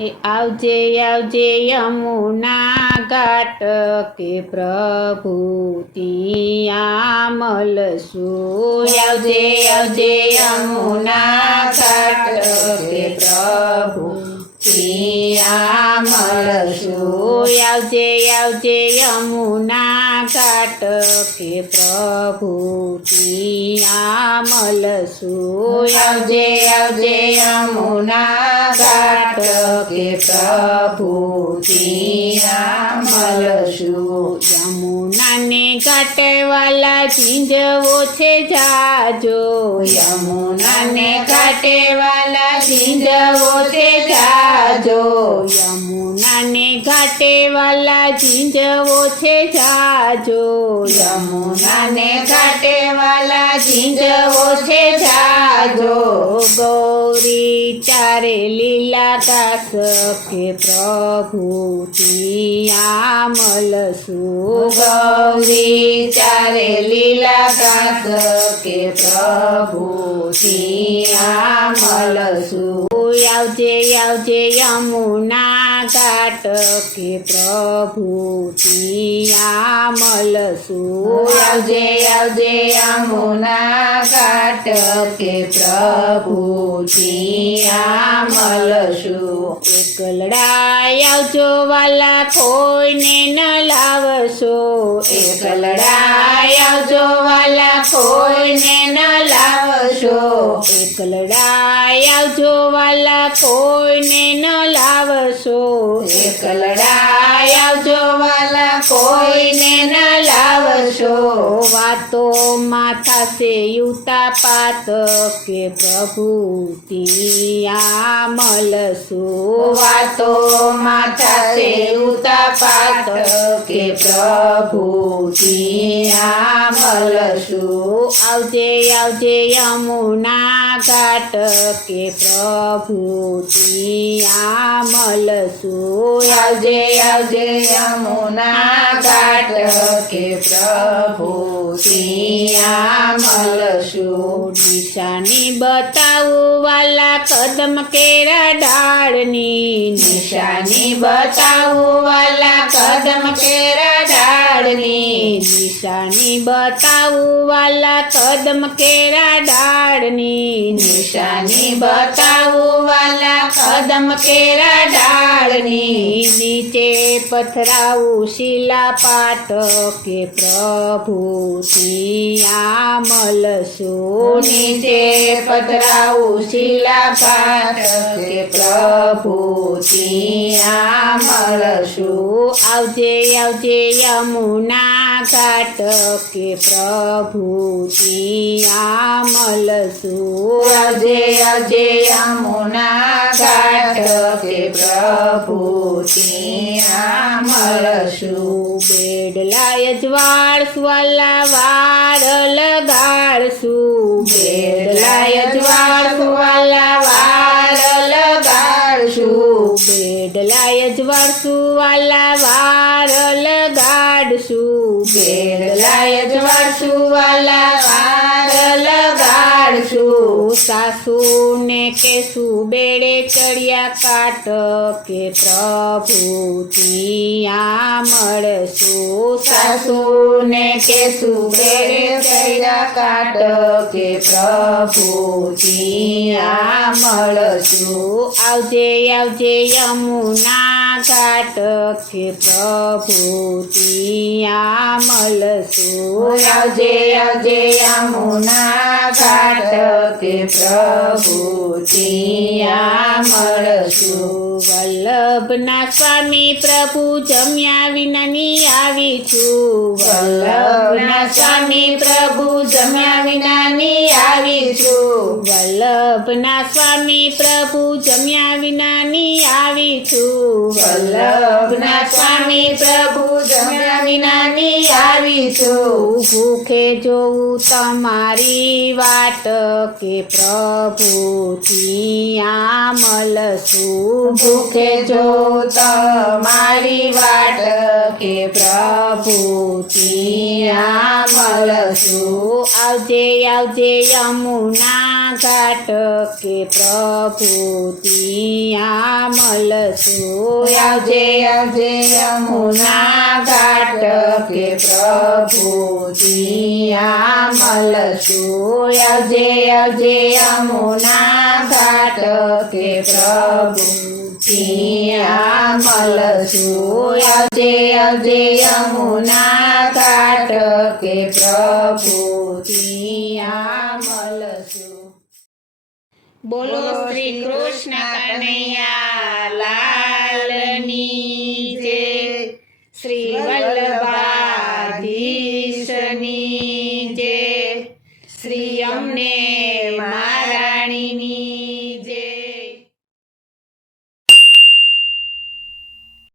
એ આવજે આવજે યમુના ઘાટ કે પ્રભુ ત્યાં મળશું. આવજે આવજે યમુના ઘાટ કે પ્રભુ ત્યાં મળશું. આવજે આવજે યમુના ઘાટ કે પ્રભુ ત્યાં મળશું. આવજે આવજે યમુના ઘાટ કે પ્રભુ ત્યાં મળશું. યમુનાને ઘાટે વાલા ઝીંઝવો છે જાજો. યમુનાને ઘાટે વાલા ઝીંઝવો છે જાજો. યમુનાને ઘાટે વાલા ઝીંઝવો છે જાજો. યમુનાને ઘાટે વાલા ઝીંઝવો છે જાજો. ગૌરી ચારે લીલા ઘાસ કે પ્રભુ ત્યાં મળશું. ગૌરી ચારે લીલા ઘાસ કે પ્રભુ ત્યાં મળશું. આવજે આવજે યમુના ઘાટ કે પ્રભુ ત્યાં મળશું. આવજે આવજે યમુના ઘાટ કે પ્રભુ ત્યાં મળશું. એકલડા આવજો વાલા કોઈને ન લાવશો. એકલડા આવજો વાલા કોઈને ન લાવશો. એકલડા આવજો વાલા કોઈને ન લાવશો. એકલડા આવજો વાલા કોઈને ન લાવશો. વાતોમાં થશે યુતાપાત કે પ્રભુ ત્યાં મળશું. વાતોમાં થશે યુતાપાત કે પ્રભુ ત્યાં મળશું. આવજે આવજે યમુના ઘાટ કે પ્રભુ ત્યાં મળશું. આવજે આવજે યમુના ઘાટ કે પ્રભુ ત્યાં મળશું. નિશાની બતાવું વાલા કદમ કેરા ડાળની. નિશાની બતાવું વાલા કદમ કેરા ડાળની. નિશાની બતાવું વાલા કદમ કેરા ડાળની. નિશાની બતાવું વાલા કદમ કેરા ડાળની. નીચે પથરાવું શિલા પાટ કે પ્રભુ ત્યાં મળશું. નીચે પથરાવું શિલા પાટ કે પ્રભુ ત્યાં મળશું. આવજે આવજે યમુના ઘાટ કે પ્રભુ ત્યાં મળશું. આવજે આવજે યમુના ઘાટ કે પ્રભુ ત્યાં મળશું. બેડલાય જ વાળસવાલા વાળ લગાડશું. બેડલાય જ વાળસવાલા વાળ લગાડશું. બેડલાય જ વાળસવાલા વાળ લગાડશું. બેડલાય જ વાળસવાલા વાળ લગાડશું. સાસુને કેસું બેડે ચડિયા કાટ કે પ્રભુ ત્યાં મળશું. સાસુને કેસું બેડે ચડિયા કાટ કે પ્રભુ ત્યાં મળશું. આવજે આવજે યમુના ઘાટ કે પ્રભુ ત્યાં મળશું. આવજે આવજે યમુના ઘાટ કે પ્રભુ ત્યાં મળશું. વલ્લભના સ્વામી પ્રભુ જમ્યા વિનાની આવી છું. વલ્લભના સ્વામી પ્રભુ જમ્યા વિનાની આવી છું. વલ્લભના સ્વામી પ્રભુ જમ્યા વિનાની આવી છું. વલ્લભના સ્વામી પ્રભુ જમ્યા વિનાની આવી છું. ભૂખે જોઉં તમારી વાટ કે પ્રભુ ત્યાં મળશું. દુઃખે જો તમારી વાટ કે પ્રભુ ત્યાં મળશું આવજે આવજે યમુના ઘાટ કે પ્રભુ ત્યાં મળશું આવજે આવજે યમુના ઘાટ કે પ્રભુ ત્યાં મળશું આવજે આવજે યમુના ઘાટ કે પ્રભુ ત્યાં મળશું આવજે આવજે યમુના ઘાટ કે પ્રભુ ત્યાં મળશું. બોલો શ્રી કૃષ્ણ કનૈયા